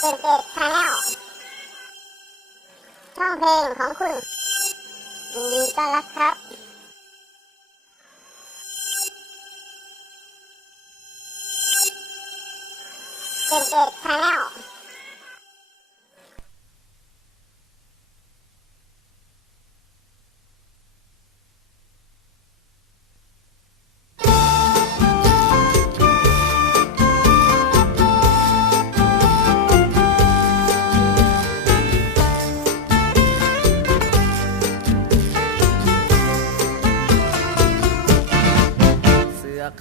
77ชาแนลช่องเพลงของคุณยินดีต้อนรับครับ77 Channel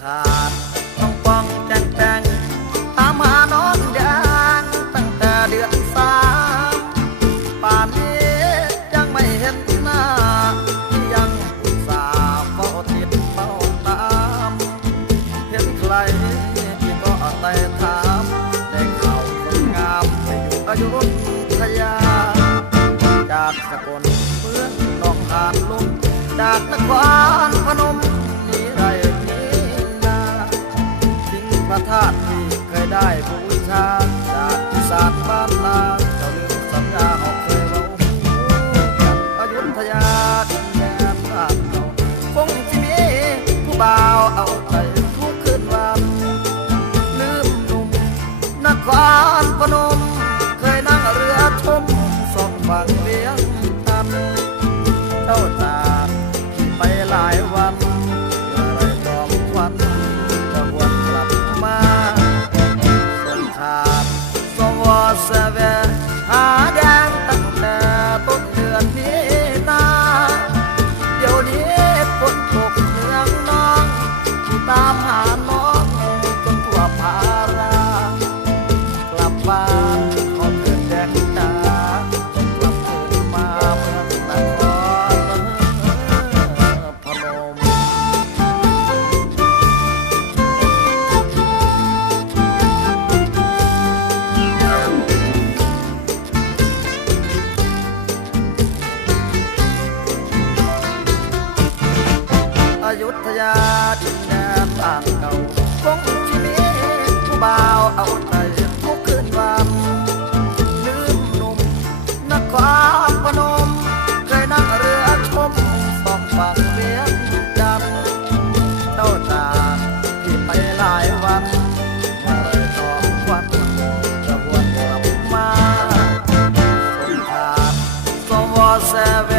ขาดต้องป้องแจงแจงตามหาน้องแดงตั้งแต่เดือนสามป่านนี้ยังไม่เห็นหน้า ยังอุตส่าห์เฝ้าติดเฝ้าตาม เห็นใครที่ก็แต่ถามได้ข่าคนงามไปอยู่อายุธยา จากสกลเมืองหนองหานลุงจากนครพนมานลาเจ้าลืมสัญญาหอกเคยเมาหูกันอยุธยาดินแดนบ้านเราคงสิมีผู้บ่าวเอาใจทุกคืนวัน ลืมหนุ่มนครพนม เคยนั่งเรือชมสองฝั่งเลี้ยงตัเจ้า ไทยทุกคืนวันลืมหนุ่มนครพนมเคยนั่งเรือชมสองฝั่เวียงจัเจ้าตาที่ไปหลายวันเลยตอบวันกะบวนกลับมาสงครามวอเซเ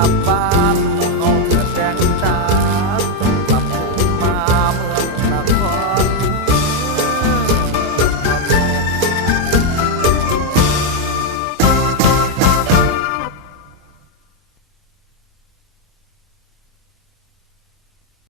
ela.